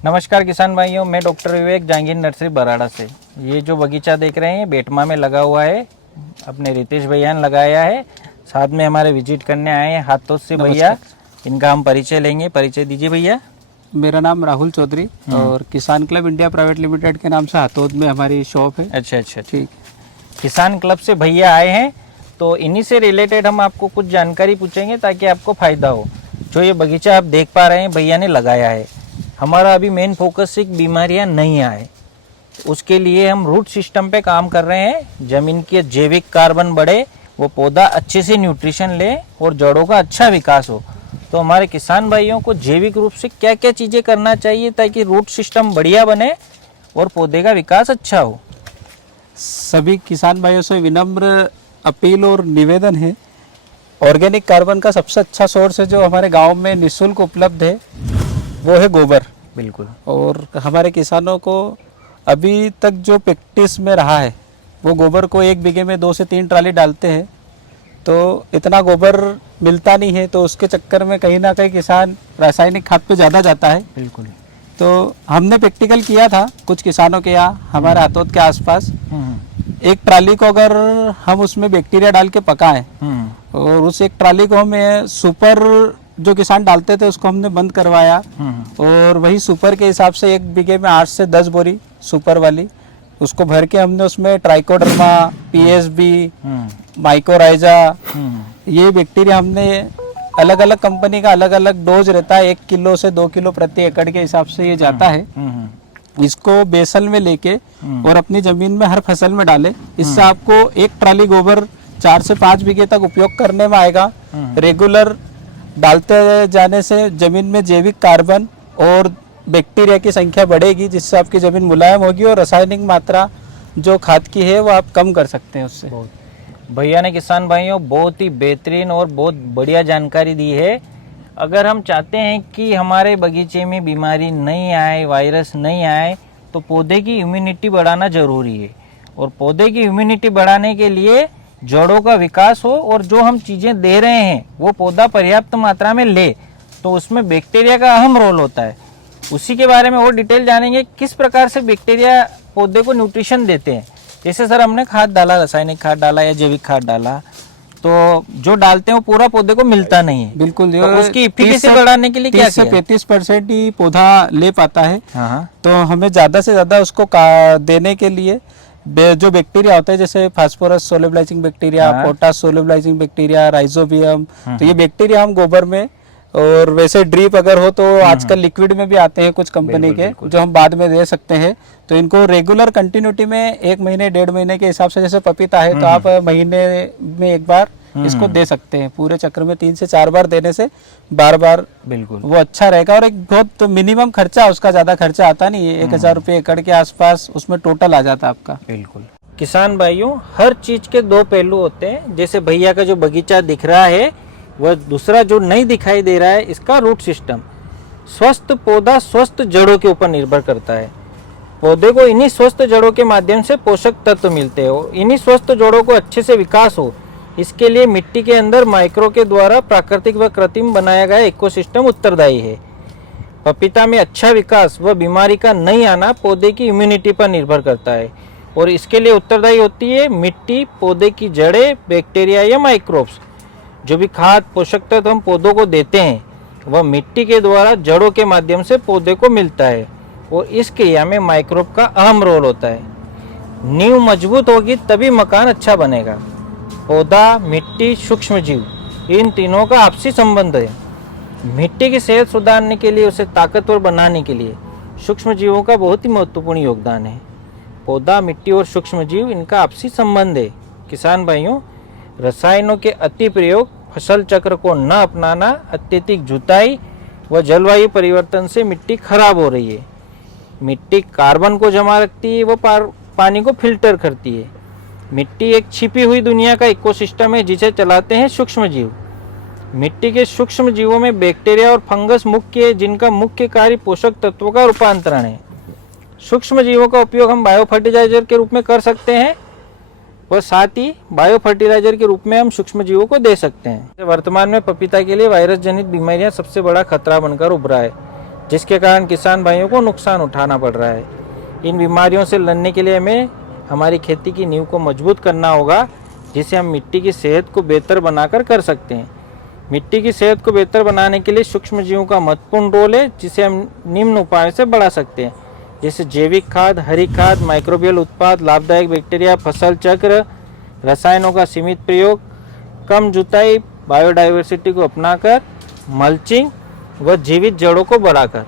नमस्कार किसान भाइयों, मैं डॉक्टर विवेक जहांगीर नर्सरी बराड़ा से। ये जो बगीचा देख रहे हैं बेटमा में लगा हुआ है, अपने रितेश भैया ने लगाया है। साथ में हमारे विजिट करने आए हैं हाथों से भैया, इनका हम परिचय लेंगे। परिचय दीजिए भैया। मेरा नाम राहुल चौधरी और किसान क्लब इंडिया प्राइवेट लिमिटेड के नाम से हाथोद में हमारी शॉप है। अच्छा, ठीक। किसान क्लब से भैया आए हैं, तो इन्हीं से रिलेटेड हम आपको कुछ जानकारी पूछेंगे ताकि आपको फ़ायदा हो। जो ये बगीचा आप देख पा रहे हैं भैया ने लगाया है, हमारा अभी मेन फोकस सिर्फ बीमारियां नहीं आए, उसके लिए हम रूट सिस्टम पे काम कर रहे हैं। ज़मीन के जैविक कार्बन बढ़े, वो पौधा अच्छे से न्यूट्रिशन ले और जड़ों का अच्छा विकास हो। तो हमारे किसान भाइयों को जैविक रूप से क्या क्या चीज़ें करना चाहिए ताकि रूट सिस्टम बढ़िया बने और पौधे का विकास अच्छा हो। सभी किसान भाइयों से विनम्र अपील और निवेदन है, ऑर्गेनिक कार्बन का सबसे अच्छा सोर्स है जो हमारे गांव में निःशुल्क उपलब्ध है, वो है गोबर। बिल्कुल। और हमारे किसानों को अभी तक जो प्रैक्टिस में रहा है, वो गोबर को 1 बीघे में 2 से 3 ट्राली डालते हैं, तो इतना गोबर मिलता नहीं है, तो उसके चक्कर में कहीं ना कहीं किसान रासायनिक खाद पे ज़्यादा जाता है। बिल्कुल। तो हमने प्रैक्टिकल किया था कुछ किसानों के यहाँ, हमारे हाथोद के आसपास। एक ट्राली को अगर हम उसमें बैक्टीरिया डाल के पकाएं और उस एक ट्राली को हमें सुपर जो किसान डालते थे उसको हमने बंद करवाया, और वही सुपर के हिसाब से 1 बीघे में 8 से 10 बोरी सुपर वाली उसको भर के हमने उसमें ट्राइकोडर्मा, पीएसबी, माइकोराइजा, ये बैक्टीरिया हमने अलग अलग कंपनी का अलग अलग डोज रहता है, 1 किलो से 2 किलो प्रति एकड़ के हिसाब से ये जाता है। इसको बेसल में लेके और अपनी जमीन में हर फसल में डालें। इससे आपको एक ट्राली गोबर 4 से 5 बीघे तक उपयोग करने में आएगा। रेगुलर डालते जाने से जमीन में जैविक कार्बन और बैक्टीरिया की संख्या बढ़ेगी, जिससे आपकी जमीन मुलायम होगी और रासायनिक मात्रा जो खाद की है वो आप कम कर सकते हैं उससे। भैया ने किसान भाइयों बहुत ही बेहतरीन और बहुत बढ़िया जानकारी दी है। अगर हम चाहते हैं कि हमारे बगीचे में बीमारी नहीं आए, वायरस नहीं आए, तो पौधे की इम्यूनिटी बढ़ाना ज़रूरी है। और पौधे की इम्यूनिटी बढ़ाने के लिए जड़ों का विकास हो और जो हम चीज़ें दे रहे हैं वो पौधा पर्याप्त मात्रा में ले, तो उसमें बैक्टीरिया का अहम रोल होता है। उसी के बारे में और डिटेल जानेंगे, किस प्रकार से बैक्टीरिया पौधे को न्यूट्रिशन देते हैं। जैसे सर हमने खाद डाला, रासायनिक खाद डाला या जैविक खाद डाला, तो जो डालते हैं वो पूरा पौधे को मिलता नहीं है। बिल्कुल। तो उसकी इफिकेसी बढ़ाने के लिए क्या 30 से 35% ही पौधा ले पाता है। हाँ। तो हमें ज़्यादा से ज़्यादा उसको देने के लिए जो बैक्टीरिया होता है, जैसे phosphorus solubilizing bacteria, potash solubilizing bacteria, rhizobium, तो ये बैक्टीरिया हम गोबर में, और वैसे ड्रीप अगर हो तो आजकल लिक्विड में भी आते हैं कुछ कंपनी के, जो हम बाद में दे सकते हैं। तो इनको रेगुलर कंटिन्यूटी में 1 महीने 1.5 महीने के हिसाब से, जैसे पपीता है तो आप महीने में 1 बार इसको दे सकते हैं। पूरे चक्र में 3 से 4 बार देने से बार बार बिल्कुल वो अच्छा रहेगा। और एक बहुत तो मिनिमम खर्चा, उसका ज्यादा खर्चा आता नहीं है, 1000 रुपये एकड़ के आसपास उसमें टोटल आ जाता है आपका। बिल्कुल। किसान भाइयों, हर चीज के 2 पहलू होते हैं। जैसे भैया का जो बगीचा दिख रहा है, वह दूसरा जो नहीं दिखाई दे रहा है, इसका रूट सिस्टम। स्वस्थ पौधा स्वस्थ जड़ों के ऊपर निर्भर करता है। पौधे को इन्हीं स्वस्थ जड़ों के माध्यम से पोषक तत्व मिलते हैं और इन्हीं स्वस्थ जड़ों को अच्छे से विकास हो, इसके लिए मिट्टी के अंदर माइक्रो के द्वारा प्राकृतिक व कृत्रिम बनाया गया इकोसिस्टम उत्तरदायी है। पपीता में अच्छा विकास व बीमारी का नहीं आना पौधे की इम्यूनिटी पर निर्भर करता है, और इसके लिए उत्तरदायी होती है मिट्टी, पौधे की जड़ें, बैक्टीरिया या माइक्रोब्स। जो भी खाद पोषक तत्व हम पौधों को देते हैं वह मिट्टी के द्वारा जड़ों के माध्यम से पौधे को मिलता है, और इस क्रिया में माइक्रोब का अहम रोल होता है। नींव मजबूत होगी तभी मकान अच्छा बनेगा। पौधा, मिट्टी, सूक्ष्म जीव, इन तीनों का आपसी संबंध है। मिट्टी की सेहत सुधारने के लिए, उसे ताकतवर बनाने के लिए सूक्ष्म जीवों का बहुत ही महत्वपूर्ण योगदान है। पौधा, मिट्टी और सूक्ष्म जीव, इनका आपसी संबंध है। किसान भाइयों, रसायनों के अति प्रयोग, फसल चक्र को न अपनाना, अत्यधिक जुताई व जलवायु परिवर्तन से मिट्टी खराब हो रही है। मिट्टी कार्बन को जमा रखती है, वो पानी को फिल्टर करती है। मिट्टी एक छिपी हुई दुनिया का इकोसिस्टम है जिसे चलाते हैं सूक्ष्म जीव। मिट्टी के सूक्ष्म जीवों में बैक्टीरिया और फंगस मुख्य है, जिनका मुख्य कार्य पोषक तत्वों का रूपांतरण है। सूक्ष्म जीवों का उपयोग हम बायो फर्टिलाइजर के रूप में कर सकते हैं, और साथ ही बायो फर्टिलाइजर के रूप में हम सूक्ष्म जीवों को दे सकते हैं। वर्तमान में पपीता के लिए वायरस जनित बीमारियां सबसे बड़ा खतरा बनकर उभरा है। जिसके कारण किसान भाइयों को नुकसान उठाना पड़ रहा है। इन बीमारियों से लड़ने के लिए हमें हमारी खेती की नींव को मजबूत करना होगा, जिसे हम मिट्टी की सेहत को बेहतर बनाकर कर सकते हैं। मिट्टी की सेहत को बेहतर बनाने के लिए सूक्ष्म जीवों का महत्वपूर्ण रोल है, जिसे हम निम्न उपायों से बढ़ा सकते हैं, जैसे जैविक खाद, हरी खाद, माइक्रोबियल उत्पाद, लाभदायक बैक्टीरिया, फसल चक्र, रसायनों का सीमित प्रयोग, कम जुताई, बायोडाइवर्सिटी को अपनाकर, मल्चिंग व जीवित जड़ों को बढ़ाकर।